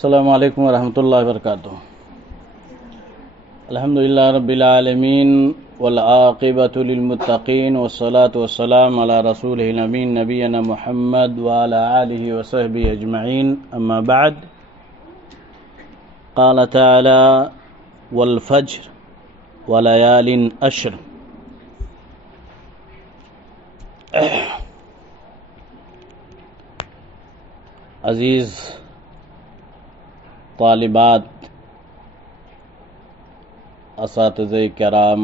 السلام علیکم ورحمۃ اللہ وبرکاتہ۔ الحمدللہ رب العالمین والعاقبۃ للمتقین والصلاة والسلام علی رسولہ الامین نبینا محمد وعلی آلہ وصحبہ اجمعین، اما بعد، قال تعالی والفجر ولیال عشر۔ عزیز طالبات، اساتذہ کرام،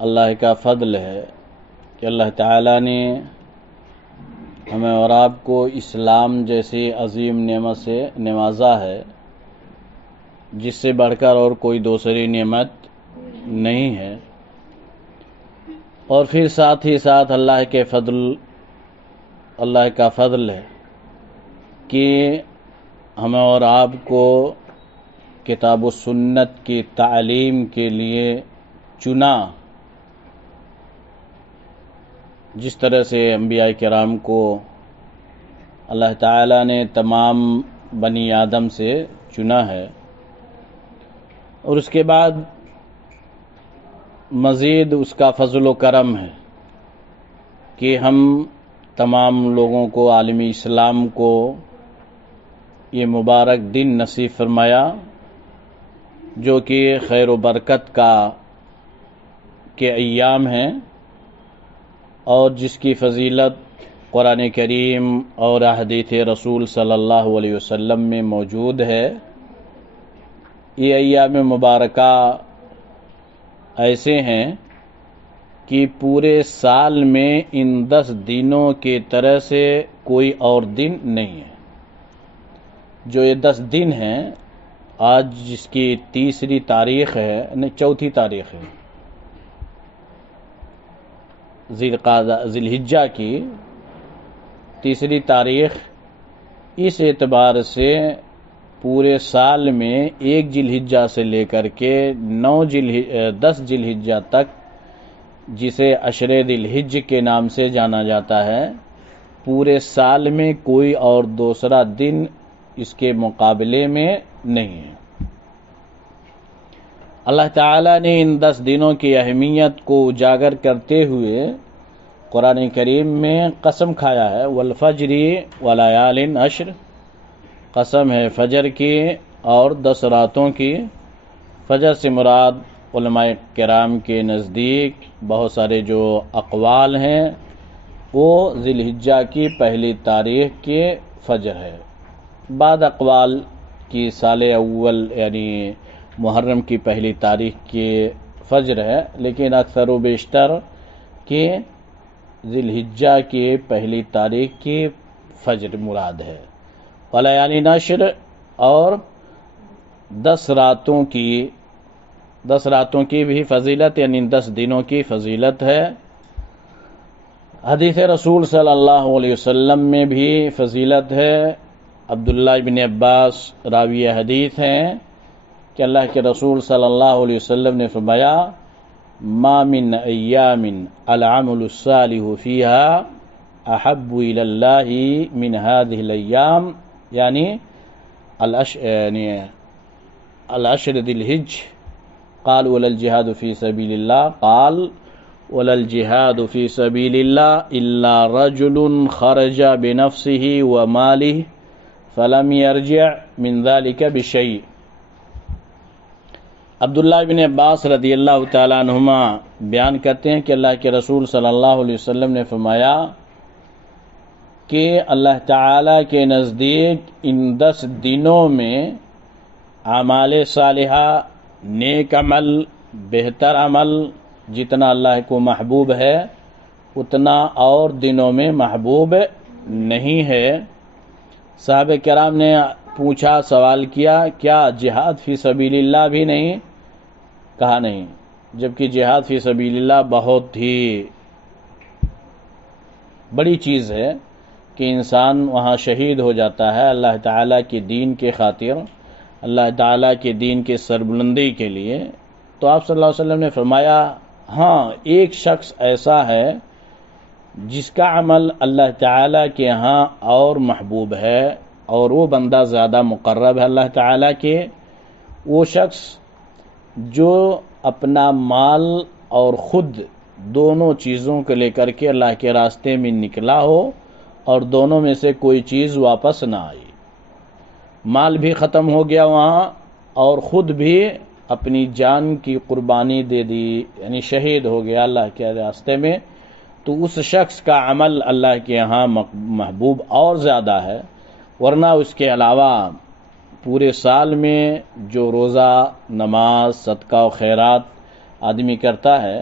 اللہ کا فضل ہے کہ اللہ تعالیٰ نے ہمیں اور آپ کو اسلام جیسی عظیم نعمت سے نوازا ہے جس سے بڑھ کر اور کوئی دوسری نعمت نہیں ہے، اور پھر ساتھ ہی ساتھ اللہ کا فضل ہے کہ ہمیں اور آپ کو کتاب و سنت کی تعلیم کے لیے چنا، جس طرح سے انبیاء کرام کو اللہ تعالیٰ نے تمام بنی آدم سے چنا ہے، اور اس کے بعد مزید اس کا فضل و کرم ہے کہ ہم تمام لوگوں کو، عالم اسلام کو یہ مبارک دن نصیب فرمایا جو کہ خیر و برکت کے ایام ہیں، اور جس کی فضیلت قرآن کریم اور احادیث رسول صلی اللہ علیہ وسلم میں موجود ہے۔ یہ ایام مبارکہ ایسے ہیں کہ پورے سال میں ان 10 دنوں کی طرح سے کوئی اور دن نہیں ہے۔ جو یہ 10 دن ہیں، آج جس کی تیسری تاریخ ہے، چوتھی تاریخ ہے ذی الحجہ کی تیسری تاریخ، اس اعتبار سے پورے سال میں 1 ذی الحجہ سے لے کر کے 10 ذی الحجہ تک، جسے عشر ذی الحجہ کے نام سے جانا جاتا ہے، پورے سال میں کوئی اور دوسرا دن اس کے مقابلے میں نہیں ہے۔ اللہ تعالیٰ نے ان 10 دنوں کی اہمیت کو اجاگر کرتے ہوئے قرآن کریم میں قسم کھایا ہے، والفجر ولیال عشر، قسم ہے فجر کی اور 10 راتوں کی۔ فجر سے مراد علماء کرام کے نزدیک بہت سارے جو اقوال ہیں وہ ذی الحجہ کی پہلی تاریخ کے فجر ہے، بعد اقوال کی سال اول یعنی محرم کی پہلی تاریخ کے فجر ہے، لیکن اکثر و بیشتر کہ ذی الحجہ کی پہلی تاریخ کی فجر مراد ہے۔ ولیال عشر، اور 10 راتوں کی بھی فضیلت، یعنی 10 دنوں کی فضیلت ہے۔ حدیث رسول صلی اللہ علیہ وسلم میں بھی فضیلت ہے۔ عبداللہ بن عباس راوی حدیث ہیں کہ اللہ کے رسول صلی اللہ علیہ وسلم نے فرمایا، ما من ایام العمل الصالح فیها احب الی اللہ من هذه الايام، یعنی العشر ذی الحجہ۔ قال ولا الجهاد في سبيل الله، قال ولا الجهاد في سبيل الله إلا رجل خرج بنفسه وماله فلم يرجع من ذلك بشيء۔ عبداللہ بن عباس رضی اللہ تعالیٰ عنہما بیان کرتے ہیں کہ اللہ کے رسول صلی اللہ علیہ وسلم نے فرمایا کہ اللہ تعالیٰ کے نزدیک ان 10 دنوں میں اعمال صالحہ، نیک عمل، بہتر عمل جتنا اللہ کو محبوب ہے اتنا اور دنوں میں محبوب نہیں ہے۔ صحابہ کرام نے پوچھا، سوال کیا، کیا جہاد فی سبیل اللہ بھی نہیں؟ کہا نہیں، جبکہ جہاد فی سبیل اللہ بہت ہی بڑی چیز ہے کہ انسان وہاں شہید ہو جاتا ہے اللہ تعالیٰ کے دین کے خاطر، اللہ تعالیٰ کے دین کے سربلندی کے لیے۔ تو آپ صلی اللہ علیہ وسلم نے فرمایا، ہاں ایک شخص ایسا ہے جس کا عمل اللہ تعالیٰ کے ہاں اور محبوب ہے اور وہ بندہ زیادہ مقرب ہے اللہ تعالیٰ کے، وہ شخص جو اپنا مال اور خود دونوں چیزوں کو لے کر کے اللہ کے راستے میں نکلا ہو اور دونوں میں سے کوئی چیز واپس نہ آئی، مال بھی ختم ہو گیا وہاں اور خود بھی اپنی جان کی قربانی دے دی، یعنی شہید ہو گیا اللہ کے راستے میں، تو اس شخص کا عمل اللہ کے یہاں محبوب اور زیادہ ہے۔ ورنہ اس کے علاوہ پورے سال میں جو روزہ، نماز، صدقہ و خیرات آدمی کرتا ہے،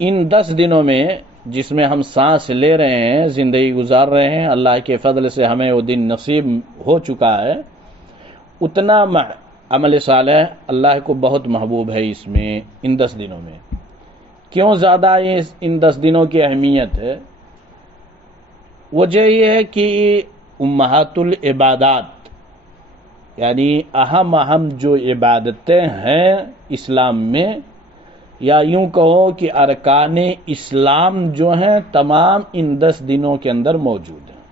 ان 10 دنوں میں جس میں ہم سانس لے رہے ہیں، زندگی گزار رہے ہیں، اللہ کے فضل سے ہمیں وہ دن نصیب ہو چکا ہے، اتنا عمل صالح اللہ کو بہت محبوب ہے اس میں، ان 10 دنوں میں۔ کیوں زیادہ ان 10 دنوں کی اہمیت ہے؟ وجہ یہ ہے کہ امہات العبادات، یعنی اہم جو عبادتیں ہیں اسلام میں، یا یوں کہو کہ ارکان اسلام جو ہیں تمام ان 10 دنوں کے اندر موجود ہیں۔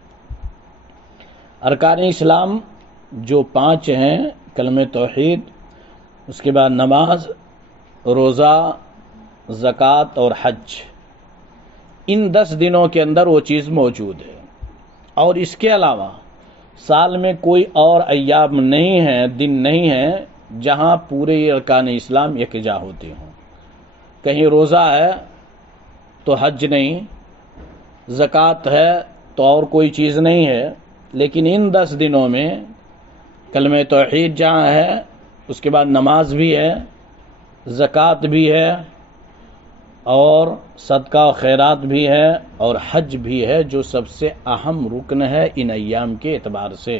ارکان اسلام جو 5 ہیں، کلمہ توحید، اس کے بعد نماز، روزہ، زکوٰۃ اور حج، ان 10 دنوں کے اندر وہ چیز موجود ہے۔ اور اس کے علاوہ سال میں کوئی اور ایام نہیں ہے، دن نہیں ہے جہاں پورے ارکان اسلام یکجا ہوتے ہوں۔ کہیں روزہ ہے تو حج نہیں، زکوٰۃ ہے تو اور کوئی چیز نہیں ہے، لیکن ان 10 دنوں میں کلمہ توحید جہاں ہے، اس کے بعد نماز بھی ہے، زکوٰۃ بھی ہے اور صدقہ و خیرات بھی ہے اور حج بھی ہے، جو سب سے اہم رکن ہے ان ایام کے اعتبار سے،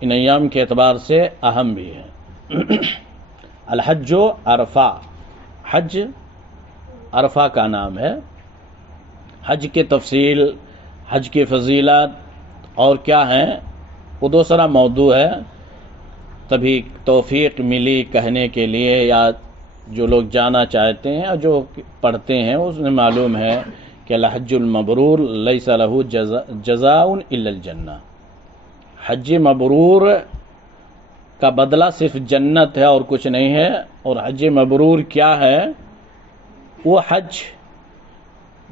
ان ایام کے اعتبار سے اہم بھی ہے۔ الحج عرفہ، حج عرفہ کا نام ہے۔ حج کی تفصیل، حج کی فضیلت اور کیا ہیں، وہ دوسرا موضوع ہے، کبھی توفیق ملی کہنے کے لیے، یا جو لوگ جانا چاہتے ہیں اور جو پڑھتے ہیں اس میں معلوم ہے کہ الحج المبرور لیس لہ جزاء الا الجنہ، حج مبرور کا بدلہ صرف جنت ہے اور کچھ نہیں ہے۔ اور حج مبرور کیا ہے؟ وہ حج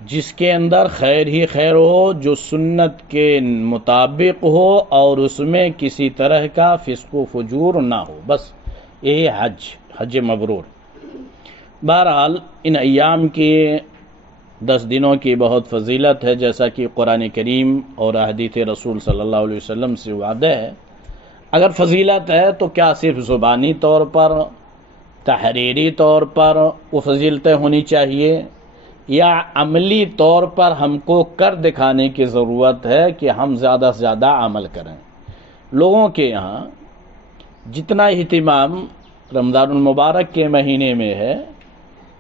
جس کے اندر خیر ہی خیر ہو، جو سنت کے مطابق ہو اور اس میں کسی طرح کا فسق و فجور نہ ہو، بس یہی حج مبرور۔ بہرحال ان ایام کی 10 دنوں کی بہت فضیلت ہے، جیسا کہ قرآن کریم اور احادیث رسول صلی اللہ علیہ وسلم سے وعدہ ہے۔ اگر فضیلت ہے تو کیا صرف زبانی طور پر، تحریری طور پر وہ فضیلتیں ہونی چاہیے، یا عملی طور پر ہم کو کر دکھانے کی ضرورت ہے کہ ہم زیادہ سے زیادہ عمل کریں؟ لوگوں کے یہاں جتنا اہتمام رمضان المبارک کے مہینے میں ہے،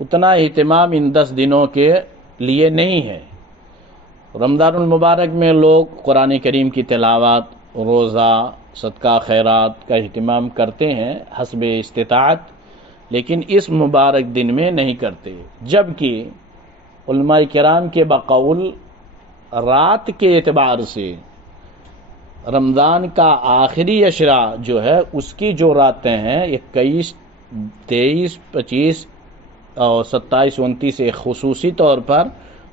اتنا اہتمام ان 10 دنوں کے لیے نہیں ہے۔ رمضان المبارک میں لوگ قرآن کریم کی تلاوت، روزہ، صدقہ خیرات کا اہتمام کرتے ہیں حسب استطاعت، لیکن اس مبارک دن میں نہیں کرتے، جبکہ علماء کرام کے بقول رات کے اعتبار سے رمضان کا آخری عشرہ جو ہے، اس کی جو راتیں ہیں 21، 23، 25 اور 27، 29 ایک خصوصی طور پر،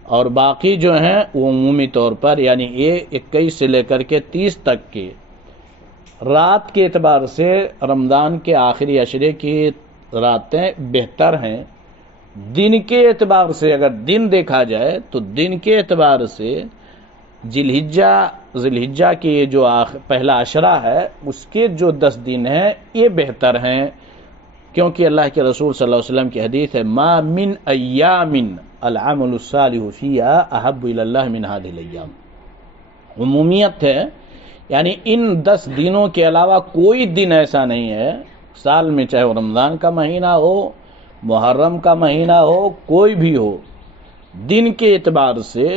اور باقی جو ہیں وہ عمومی طور پر، یعنی یہ 21 سے لے کر کے 30 تک کے رات کے اعتبار سے رمضان کے آخری عشرے کی راتیں بہتر ہیں۔ دن کے اعتبار سے اگر دن دیکھا جائے تو دن کے اعتبار سے ذی الحجہ کی جو پہلا عشرہ ہے، اس کے جو 10 دن ہیں یہ بہتر ہیں، کیونکہ اللہ کے رسول صلی اللہ علیہ وسلم کی حدیث ہے، ما من ایام العمل الصالح فیہا احب الی اللہ من ہذہ الایام، عمومیت ہے، یعنی ان 10 دنوں کے علاوہ کوئی دن ایسا نہیں ہے سال میں، چاہے وہ رمضان کا مہینہ ہو، محرم کا مہینہ ہو، کوئی بھی ہو، دن کے اعتبار سے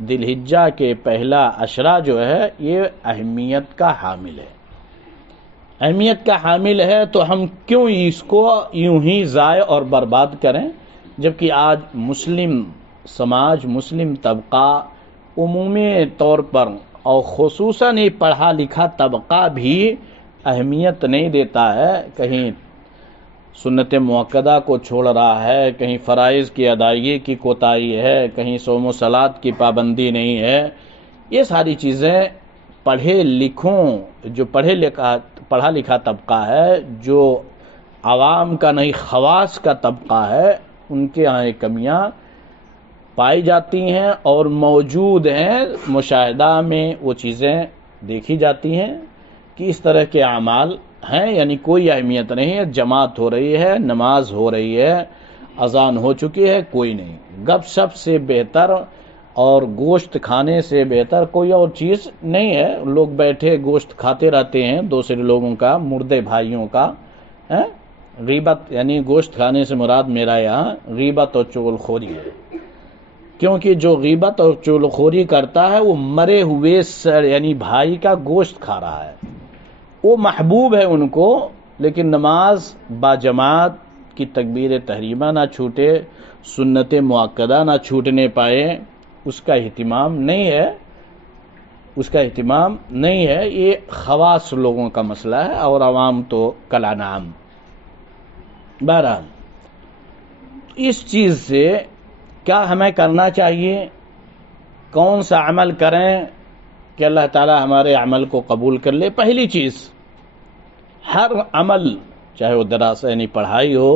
ذی الحجہ کے پہلا عشرہ جو ہے یہ اہمیت کا حامل ہے، اہمیت کا حامل ہے، تو ہم کیوں اس کو یوں ہی ضائع اور برباد کریں، جبکہ آج مسلم سماج مسلم طبقہ عمومی طور پر اور خصوصاً یہ پڑھا لکھا طبقہ بھی اہمیت نہیں دیتا ہے، کہیں سنت موقدہ کو چھوڑ رہا ہے، کہیں فرائض کی ادائیگی کی کوتاہی ہے، کہیں صوم و صلات کی پابندی نہیں ہے۔ یہ ساری چیزیں پڑھے لکھوں جو پڑھا لکھا طبقہ ہے، جو عوام کا نہیں خواص کا طبقہ ہے، ان کے یہاں یہ کمیاں پائی جاتی ہیں اور موجود ہیں، مشاہدہ میں وہ چیزیں دیکھی جاتی ہیں کہ اس طرح کے اعمال ہیں، یعنی کوئی اہمیت نہیں ہے، جماعت ہو رہی ہے، نماز ہو رہی ہے، اذان ہو چکی ہے، کوئی نہیں، گپ شپ سے بہتر اور گوشت کھانے سے بہتر کوئی اور چیز نہیں ہے۔ لوگ بیٹھے گوشت کھاتے رہتے ہیں دوسرے لوگوں کا، مردے بھائیوں کا۔ غیبت یعنی گوشت کھانے سے مراد میرا یہاں غیبت اور چغلخوری ہے، کیونکہ جو غیبت اور چغلخوری کرتا ہے وہ مرے ہوئے یعنی بھائی کا گوشت کھا رہا ہے، وہ محبوب ہے ان کو، لیکن نماز باجماعت کی تکبیر تحریمہ نہ چھوٹے، سنت مؤکدہ نہ چھوٹنے پائے، اس کا اہتمام نہیں ہے، یہ خواص لوگوں کا مسئلہ ہے، اور عوام تو کالانعام۔ بہرحال اس چیز سے کیا ہمیں کرنا چاہیے، کون سا عمل کریں کہ اللہ تعالی ہمارے عمل کو قبول کر لے؟ پہلی چیز، ہر عمل چاہے وہ دراسہ یعنی پڑھائی ہو،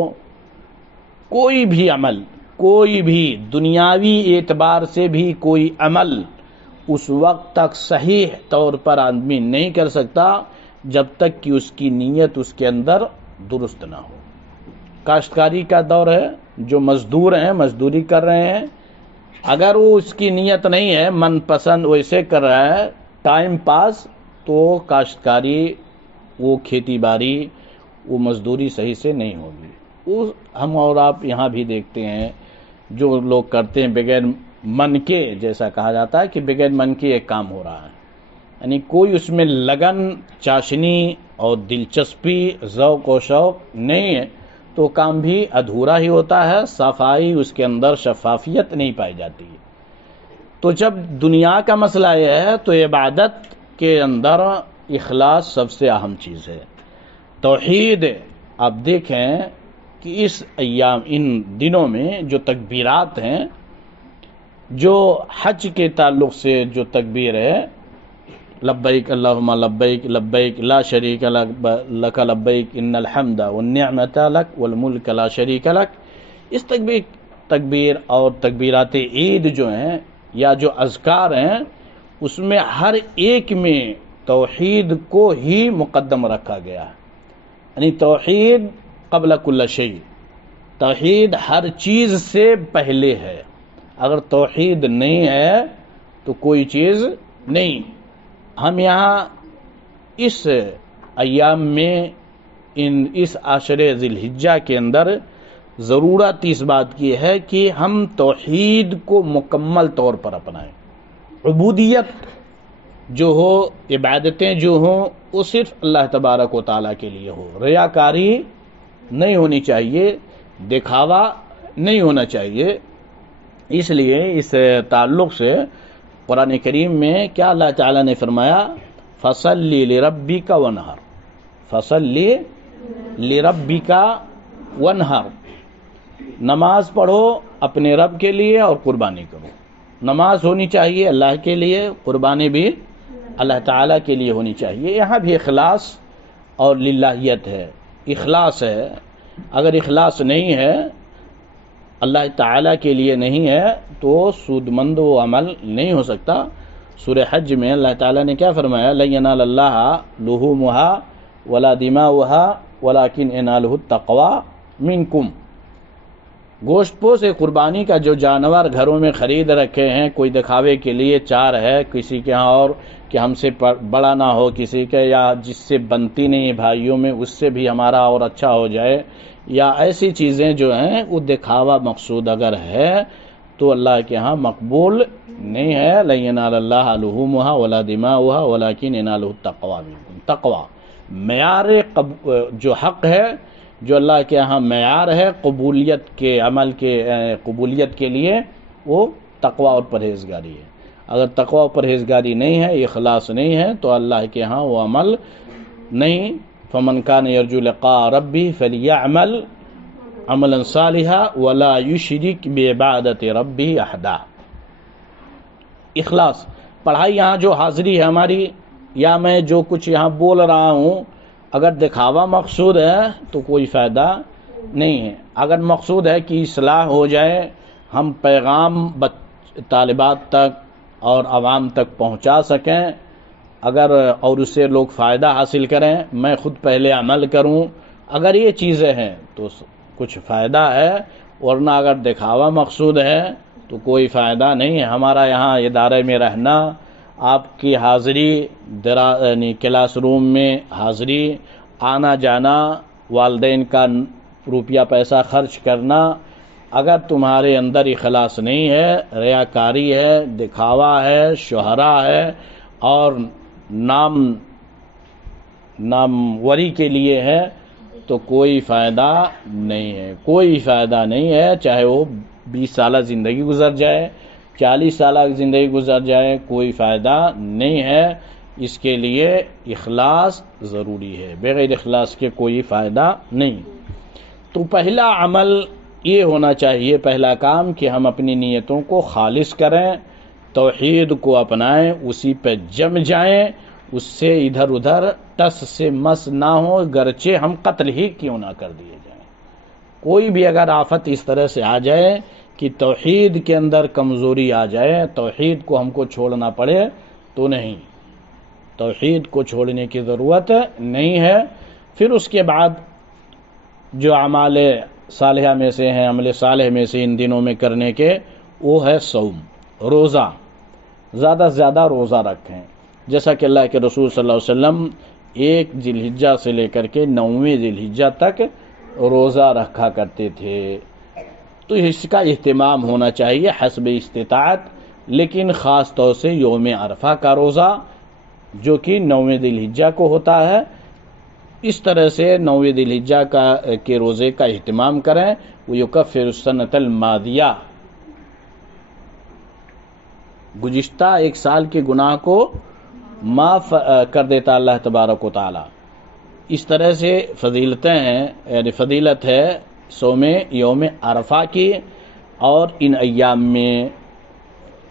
کوئی بھی عمل، کوئی بھی دنیاوی اعتبار سے بھی کوئی عمل اس وقت تک صحیح طور پر آدمی نہیں کر سکتا جب تک کہ اس کی نیت اس کے اندر درست نہ ہو۔ کاشتکاری کا دور ہے، جو مزدور ہیں مزدوری کر رہے ہیں، اگر وہ اس کی نیت نہیں ہے، من پسند ویسے کر رہا ہے ٹائم پاس، تو کاشتکاری، وہ کھیتی باڑی، وہ مزدوری صحیح سے نہیں ہوگی۔ وہ ہم اور آپ یہاں بھی دیکھتے ہیں جو لوگ کرتے ہیں بغیر من کے، جیسا کہا جاتا ہے کہ بغیر من کے ایک کام ہو رہا ہے، یعنی کوئی اس میں لگن، چاشنی اور دلچسپی، ذوق و شوق نہیں ہے، تو کام بھی ادھورا ہی ہوتا ہے، صفائی اس کے اندر، شفافیت نہیں پائی جاتی ہے۔ تو جب دنیا کا مسئلہ یہ ہے تو عبادت کے اندر اخلاص سب سے اہم چیز ہے، توحید۔ آپ دیکھیں کہ اس ایام، ان دنوں میں جو تکبیرات ہیں، جو حج کے تعلق سے جو تکبیر ہے، لبیک اللہم لبیک لبیک لا شریک لک لبیک ان الحمد والنعمت لک والملک لا شریک لک، اس تکبیر اور تکبیرات عید جو ہیں یا جو اذکار ہیں، اس میں ہر ایک میں توحید کو ہی مقدم رکھا گیا ہے، یعنی توحید قبل کل شیء، توحید ہر چیز سے پہلے ہے۔ اگر توحید نہیں ہے تو کوئی چیز نہیں۔ ہم یہاں اس ایام میں اس عاشر ذی الحجہ کے اندر ضرورت اس بات کی ہے کہ ہم توحید کو مکمل طور پر اپنائیں۔ عبودیت جو ہو، عبادتیں جو ہوں، وہ صرف اللہ تبارک و تعالیٰ کے لیے ہو، ریاکاری نہیں ہونی چاہیے، دکھاوا نہیں ہونا چاہیے۔ اس لیے اس تعلق سے قرآن کریم میں کیا اللہ تعالیٰ نے فرمایا، فَصَلِّ لِرَبِّكَ وَانْحَرْ، فَصَلِّ لِرَبِّكَ وَانْحَرْ، نماز پڑھو اپنے رب کے لیے اور قربانی کرو۔ نماز ہونی چاہیے اللہ کے لیے، قربانی بھی اللہ تعالیٰ کے لیے ہونی چاہیے۔ یہاں بھی اخلاص اور للہیت ہے، اخلاص ہے۔ اگر اخلاص نہیں ہے، اللہ تعالیٰ کے لیے نہیں ہے، تو سود مند وہ عمل نہیں ہو سکتا۔ سورہ حج میں اللہ تعالیٰ نے کیا فرمایا، لَن يَنَالَ اللَّهَ لُحُومُهَا وَلَا دِمَاؤُهَا وَلَكِنْ يَنَالُهُ التَّقْوَىٰ مِنْكُمْ۔ گوشت پوش قربانی کا جو جانور گھروں میں خرید رکھے ہیں، کوئی دکھاوے کے لیے چار ہے کسی کے ہاں، اور کہ ہم سے بڑا نہ ہو کسی کے، یا جس سے بنتی نہیں بھائیوں میں اس سے بھی ہمارا اور اچھا ہو جائے، یا ایسی چیزیں جو ہیں وہ دکھاوا مقصود اگر ہے تو اللہ کے ہاں مقبول نہیں ہے۔ لَن يَنَالَ اللَّهَ لُحُومُهَا وَلَا دِمَاؤُهَا وَلَكِنْ يَنَالُهُ التَّقْوَىٰ مِنكُمْ۔ تقوی معیار جو حق ہے، جو اللہ کے ہاں معیار ہے قبولیت کے عمل کے قبولیت کے لیے، وہ تقوی اور پرہیزگاری ہے. اگر تقوی اور پرہیزگاری نہیں ہے، اخلاص نہیں ہے، تو اللہ کے ہاں وہ عمل نہیں. فمن کان یرجو لقاء ربہ فلیعمل عملا صالحا ولا یشرک بعبادۃ ربہ احدا. اخلاص. پڑھائی یہاں جو حاضری ہے ہماری، یا میں جو کچھ یہاں بول رہا ہوں، اگر دکھاوا مقصود ہے تو کوئی فائدہ نہیں ہے. اگر مقصود ہے کہ اصلاح ہو جائے، ہم پیغام طالبات تک اور عوام تک پہنچا سکیں، اگر اور اس سے لوگ فائدہ حاصل کریں، میں خود پہلے عمل کروں، اگر یہ چیزیں ہیں تو کچھ فائدہ ہے. ورنہ اگر دکھاوا مقصود ہے تو کوئی فائدہ نہیں ہے. ہمارا یہاں ادارے میں رہنا، آپ کی حاضری، یعنی کلاس روم میں حاضری، آنا جانا، والدین کا روپیہ پیسہ خرچ کرنا، اگر تمہارے اندر اخلاص نہیں ہے، ریاکاری ہے، دکھاوا ہے، شہرا ہے اور ناموری کے لیے ہے، تو کوئی فائدہ نہیں ہے. کوئی فائدہ نہیں ہے. چاہے وہ 20 سالہ زندگی گزر جائے، 40 سالہ زندگی گزر جائے، کوئی فائدہ نہیں ہے. اس کے لیے اخلاص ضروری ہے. بغیر اخلاص کے کوئی فائدہ نہیں. تو پہلا عمل یہ ہونا چاہیے، پہلا کام، کہ ہم اپنی نیتوں کو خالص کریں، توحید کو اپنائیں، اسی پہ جم جائیں، اس سے ادھر ادھر ٹس سے مس نہ ہو، گرچہ ہم قتل ہی کیوں نہ کر دیے جائیں. کوئی بھی اگر آفت اس طرح سے آ جائے کہ توحید کے اندر کمزوری آ جائے، توحید کو ہم کو چھوڑنا پڑے، تو نہیں، توحید کو چھوڑنے کی ضرورت نہیں ہے. پھر اس کے بعد جو اعمال صالحہ میں سے ہیں، عمل صالح میں سے ان دنوں میں کرنے کے، وہ ہے صوم، روزہ. زیادہ سے زیادہ روزہ رکھیں، جیسا کہ اللہ کے رسول صلی اللہ علیہ وسلم 1 ذی الحجہ سے لے کر کے 9ویں ذی الحجہ تک روزہ رکھا کرتے تھے. تو اس کا اہتمام ہونا چاہیے حسب استطاعت، لیکن خاص طور سے یوم عرفہ کا روزہ جو کہ 9ویں ذی الحجہ کو ہوتا ہے، اس طرح سے 9ویں ذی الحجہ کے روزے کا اہتمام کریں. وَيُكَفِّرُ السَّنَةَ الْمَاضِيَةَ، گزشتہ 1 سال کے گناہ کو معاف کر دیتا اللہ تبارک و تعالی. اس طرح سے فضیلتیں ہیں، یعنی فضیلت ہے صوم یوم عرفہ کی اور ان ایام میں.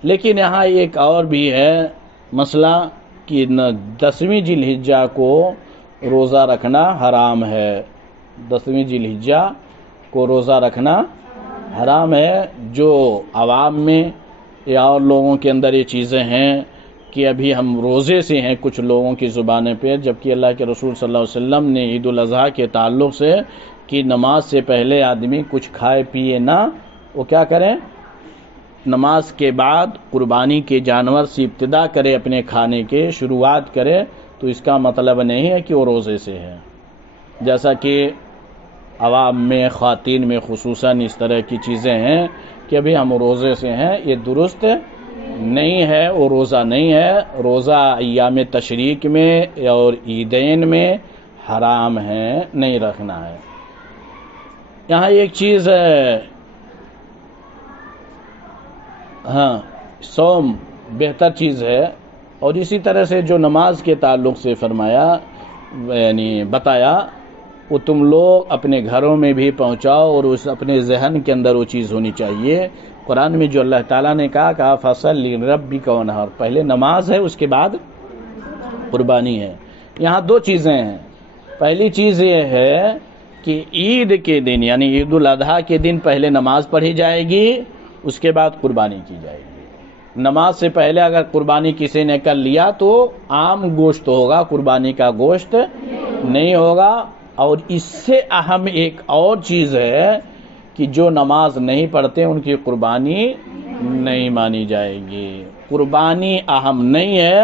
لیکن یہاں ایک اور بھی ہے مسئلہ کہ 10ویں ذی الحجہ کو روزہ رکھنا حرام ہے. 10ویں ذی الحجہ کو روزہ رکھنا حرام ہے. جو عوام میں یا اور لوگوں کے اندر یہ چیزیں ہیں کہ ابھی ہم روزے سے ہیں کچھ لوگوں کی زبانیں پہ، جبکہ اللہ کے رسول صلی اللہ علیہ وسلم نے عید الاضحیٰ کے تعلق سے کہ نماز سے پہلے آدمی کچھ کھائے پیے نہ، وہ کیا کریں، نماز کے بعد قربانی کے جانور سے ابتدا کرے، اپنے کھانے کے شروعات کرے، تو اس کا مطلب نہیں ہے کہ وہ روزے سے ہے. جیسا کہ عوام میں، خواتین میں خصوصاً اس طرح کی چیزیں ہیں کہ ابھی ہم روزے سے ہیں، یہ درست نہیں ہے. وہ روزہ نہیں ہے. روزہ ایام تشریق میں اور عیدین میں حرام ہے، نہیں رکھنا ہے. یہاں ایک چیز ہے، ہاں، صوم بہتر چیز ہے. اور اسی طرح سے جو نماز کے تعلق سے فرمایا، یعنی بتایا، وہ تم لوگ اپنے گھروں میں بھی پہنچاؤ اور اس اپنے ذہن کے اندر وہ چیز ہونی چاہیے. قرآن میں جو اللہ تعالیٰ نے کہا فصل لربک وانحر، پہلے نماز ہے، اس کے بعد قربانی ہے. یہاں 2 چیزیں ہیں. پہلی چیز یہ ہے کہ عید کے دن، یعنی عید الاضحیٰ کے دن پہلے نماز پڑھی جائے گی، اس کے بعد قربانی کی جائے گی. نماز سے پہلے اگر قربانی کسی نے کر لیا تو عام گوشت ہوگا، قربانی کا گوشت نہیں ہوگا. اور اس سے اہم ایک اور چیز ہے کہ جو نماز نہیں پڑھتے ان کی قربانی نہیں مانی جائے گی. قربانی اہم نہیں ہے،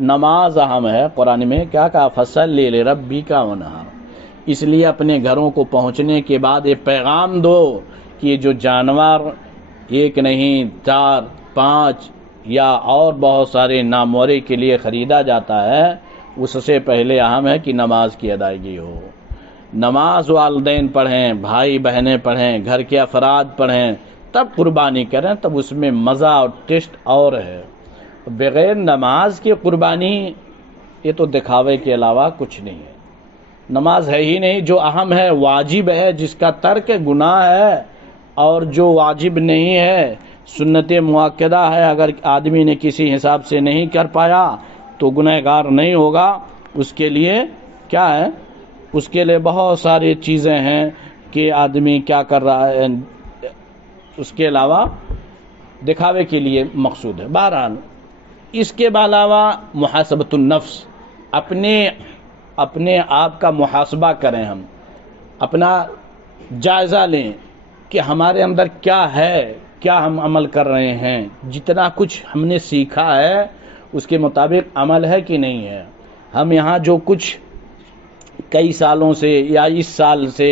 نماز اہم ہے. قرآن میں کیا کہا، فصلی لربک وانحر. اس لیے اپنے گھروں کو پہنچنے کے بعد یہ پیغام دو کہ یہ جو جانور 1 نہیں 4 5 یا اور بہت سارے ناموری کے لیے خریدا جاتا ہے، اس سے پہلے اہم ہے کہ نماز کی ادائیگی ہو. نماز والدین پڑھیں، بھائی بہنیں پڑھیں، گھر کے افراد پڑھیں، تب قربانی کریں، تب اس میں مزہ اور ٹیسٹ اور ہے. بغیر نماز کی قربانی یہ تو دکھاوے کے علاوہ کچھ نہیں ہے. نماز ہے ہی نہیں، جو اہم ہے واجب ہے، جس کا ترک گناہ ہے، اور جو واجب نہیں ہے سنت مؤکدہ ہے، اگر آدمی نے کسی حساب سے نہیں کر پایا تو گنہگار نہیں ہوگا. اس کے لیے کیا ہے؟ اس کے لیے بہت ساری چیزیں ہیں کہ آدمی کیا کر رہا ہے، اس کے علاوہ دکھاوے کے لیے مقصود ہے. بہرحال اس کے علاوہ محاسبۃ النفس، اپنے آپ کا محاسبہ کریں، ہم اپنا جائزہ لیں کہ ہمارے اندر کیا ہے، کیا ہم عمل کر رہے ہیں، جتنا کچھ ہم نے سیکھا ہے اس کے مطابق عمل ہے کہ نہیں ہے. ہم یہاں جو کچھ کئی سالوں سے یا اس سال سے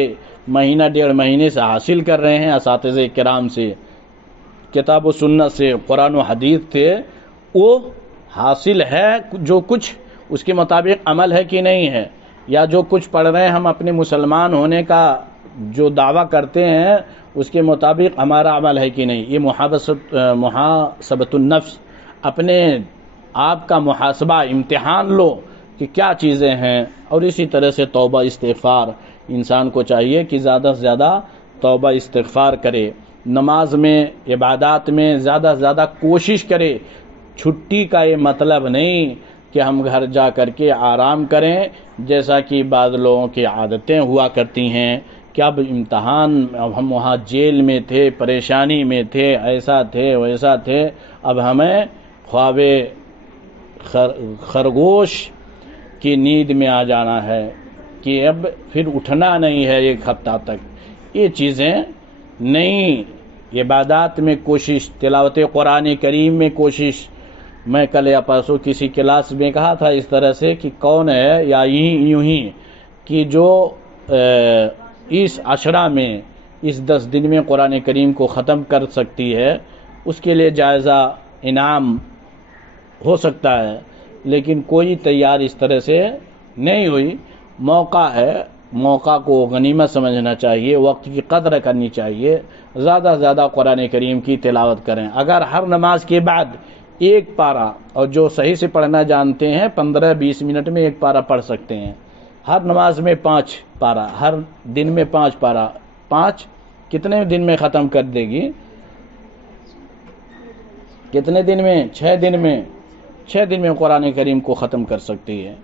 مہینہ ڈیڑھ مہینے سے حاصل کر رہے ہیں اساتذہ کرام سے، کتاب و سنت سے، قرآن و حدیث سے، وہ حاصل ہے جو کچھ اس کے مطابق عمل ہے کہ نہیں ہے، یا جو کچھ پڑھ رہے ہیں ہم اپنے مسلمان ہونے کا جو دعویٰ کرتے ہیں اس کے مطابق ہمارا عمل ہے کہ نہیں. یہ محاسبۃ النفس، اپنے آپ کا محاسبہ، امتحان لو کہ کیا چیزیں ہیں. اور اسی طرح سے توبہ استغفار، انسان کو چاہیے کہ زیادہ سے زیادہ توبہ استغفار کرے. نماز میں، عبادات میں زیادہ سے زیادہ کوشش کرے. چھٹی کا یہ مطلب نہیں کہ ہم گھر جا کر کے آرام کریں، جیسا کہ بعض لوگوں کی عادتیں ہوا کرتی ہیں کہ اب امتحان، اب ہم وہاں جیل میں تھے، پریشانی میں تھے، ایسا تھے ویسا تھے، اب ہمیں خواب خرگوش کی نیند میں آ جانا ہے کہ اب پھر اٹھنا نہیں ہے ایک ہفتہ تک. یہ چیزیں نہیں. عبادات میں کوشش، تلاوت قرآن کریم میں کوشش. میں کل یا پرسوں کسی کلاس میں کہا تھا اس طرح سے کہ کون ہے یا یوں ہی کہ جو اس عشرہ میں، اس 10 دن میں قرآن کریم کو ختم کر سکتی ہے، اس کے لیے جائزہ انعام ہو سکتا ہے. لیکن کوئی تیار اس طرح سے نہیں ہوئی. موقع ہے، موقع کو غنیمت سمجھنا چاہیے، وقت کی قدر کرنی چاہیے. زیادہ سے زیادہ قرآن کریم کی تلاوت کریں. اگر ہر نماز کے بعد ایک پارہ، اور جو صحیح سے پڑھنا جانتے ہیں 15-20 منٹ میں ایک پارہ پڑھ سکتے ہیں. ہر نماز میں 5 پارہ، ہر دن میں 5 پارہ. 5 کتنے دن میں ختم کر دے گی؟ کتنے دن میں؟ 6 دن میں. 6 دن میں قرآن کریم کو ختم کر سکتی ہے.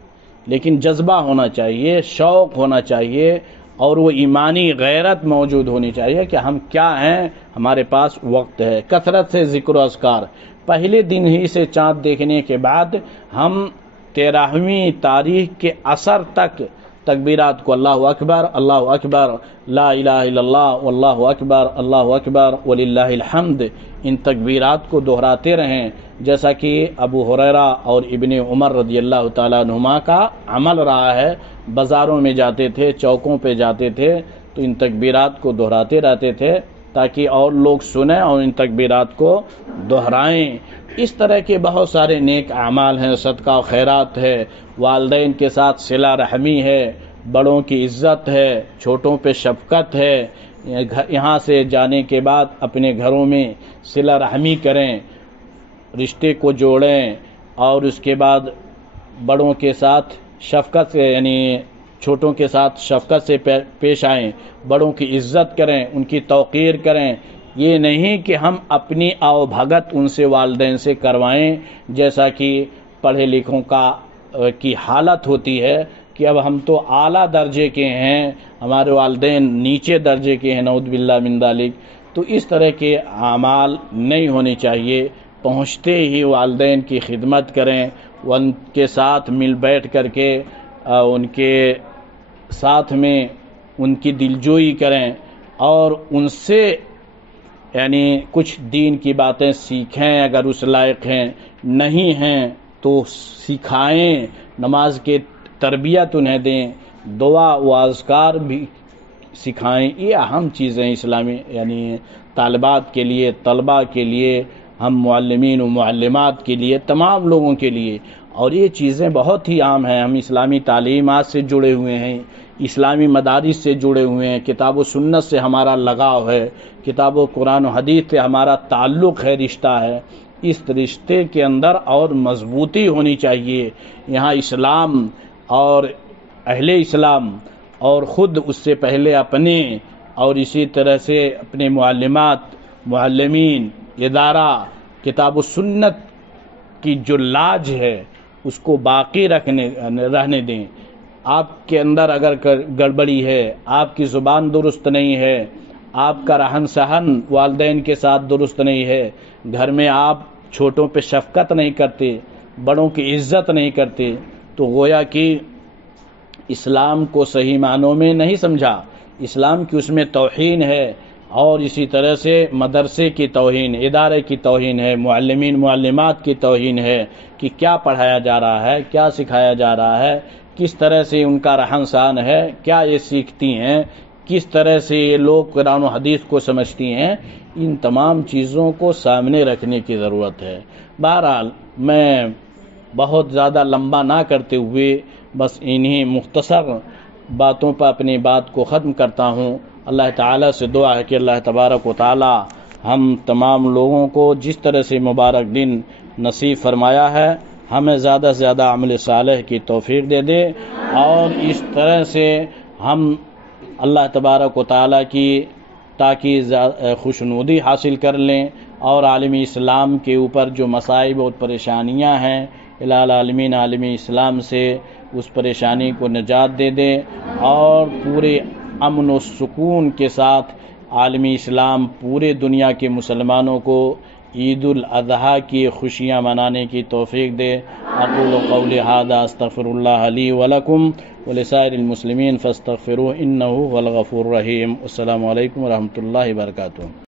لیکن جذبہ ہونا چاہیے، شوق ہونا چاہیے، اور وہ ایمانی غیرت موجود ہونی چاہیے کہ ہم کیا ہیں، ہمارے پاس وقت ہے. کثرت سے ذکر و اذکار. پہلے دن ہی سے چاند دیکھنے کے بعد ہم 13ویں تاریخ کے عصر تک تکبیرات کو اللہ اکبر، اللہ اکبر، لا الہ الا اللہ، واللہ اکبر، اللہ اکبر وللہ الحمد، ان تکبیرات کو دہراتے رہیں، جیسا کہ ابو ہریرہ اور ابن عمر رضی اللہ تعالیٰ عنہما کا عمل رہا ہے. بازاروں میں جاتے تھے، چوکوں پہ جاتے تھے تو ان تکبیرات کو دہراتے رہتے تھے تاکہ اور لوگ سنیں اور ان تکبیرات کو دہرائیں. اس طرح کے بہت سارے نیک اعمال ہیں. صدقہ و خیرات ہے، والدین کے ساتھ صلہ رحمی ہے، بڑوں کی عزت ہے، چھوٹوں پہ شفقت ہے. یہاں سے جانے کے بعد اپنے گھروں میں صلہ رحمی کریں، رشتے کو جوڑیں، اور اس کے بعد بڑوں کے ساتھ شفقت سے، یعنی چھوٹوں کے ساتھ شفقت سے پیش آئیں، بڑوں کی عزت کریں، ان کی توقیر کریں. یہ نہیں کہ ہم اپنی آؤ بھگت ان سے، والدین سے کروائیں، جیسا کہ پڑھے لکھوں کی حالت ہوتی ہے کہ اب ہم تو اعلیٰ درجے کے ہیں، ہمارے والدین نیچے درجے کے ہیں، نعوذ باللہ من ذالک. تو اس طرح کے اعمال نہیں ہونے چاہیے. پہنچتے ہی والدین کی خدمت کریں، ان کے ساتھ مل بیٹھ کر کے ان کے ساتھ میں ان کی دلجوئی کریں، اور ان سے یعنی کچھ دین کی باتیں سیکھیں اگر اس لائق ہیں، نہیں ہیں تو سکھائیں، نماز کے تربیت انہیں دیں، دعا و اذکار بھی سکھائیں. یہ اہم چیزیں اسلامی یعنی طالبات کے لیے، طلباء کے لیے، ہم معلمین و معلمات کے لیے، تمام لوگوں کے لیے. اور یہ چیزیں بہت ہی عام ہیں. ہم اسلامی تعلیمات سے جڑے ہوئے ہیں، اسلامی مدارس سے جڑے ہوئے ہیں، کتاب و سنت سے ہمارا لگاؤ ہے، کتاب و قرآن و حدیث سے ہمارا تعلق ہے، رشتہ ہے، اس رشتے کے اندر اور مضبوطی ہونی چاہیے۔ یہاں اسلام اور اہل اسلام اور خود اس سے پہلے اپنے اور اسی طرح سے اپنے معلمات، معلمین، ادارہ، کتاب و سنت کی جو لاج ہے اس کو باقی رہنے دیں۔ آپ کے اندر اگر گڑبڑی ہے، آپ کی زبان درست نہیں ہے، آپ کا رہن سہن والدین کے ساتھ درست نہیں ہے، گھر میں آپ چھوٹوں پہ شفقت نہیں کرتے، بڑوں کی عزت نہیں کرتے، تو گویا کہ اسلام کو صحیح معنوں میں نہیں سمجھا، اسلام کی اس میں توہین ہے، اور اسی طرح سے مدرسے کی توہین، ادارے کی توہین ہے، معلمین معلمات کی توہین ہے کہ کیا پڑھایا جا رہا ہے، کیا سکھایا جا رہا ہے، کس طرح سے ان کا رہن سہن ہے، کیا یہ سیکھتی ہیں، کس طرح سے یہ لوگ قرآن و حدیث کو سمجھتی ہیں۔ ان تمام چیزوں کو سامنے رکھنے کی ضرورت ہے۔ بہرحال میں بہت زیادہ لمبا نہ کرتے ہوئے بس انہی مختصر باتوں پر اپنی بات کو ختم کرتا ہوں۔ اللہ تعالیٰ سے دعا ہے کہ اللہ تبارک و تعالیٰ ہم تمام لوگوں کو جس طرح سے مبارک دن نصیب فرمایا ہے، ہمیں زیادہ سے زیادہ عمل صالح کی توفیق دے دے، اور اس طرح سے ہم اللہ تبارک و تعالیٰ کی تاکہ خوشنودی حاصل کر لیں، اور عالمی اسلام کے اوپر جو مصائب اور پریشانیاں ہیں، الہ العالمین عالمی اسلام سے اس پریشانی کو نجات دے دے، اور پورے امن و سکون کے ساتھ عالمی اسلام پورے دنیا کے مسلمانوں کو عید الاضحیٰ کی خوشیاں منانے کی توفیق دے۔ اقول قولی ھذا استغفر اللہ لی ولکم ولسائر المسلمین فاستغفروہ انہ هو الغفور الرحیم۔ السلام علیکم ورحمۃ اللہ وبرکاتہ۔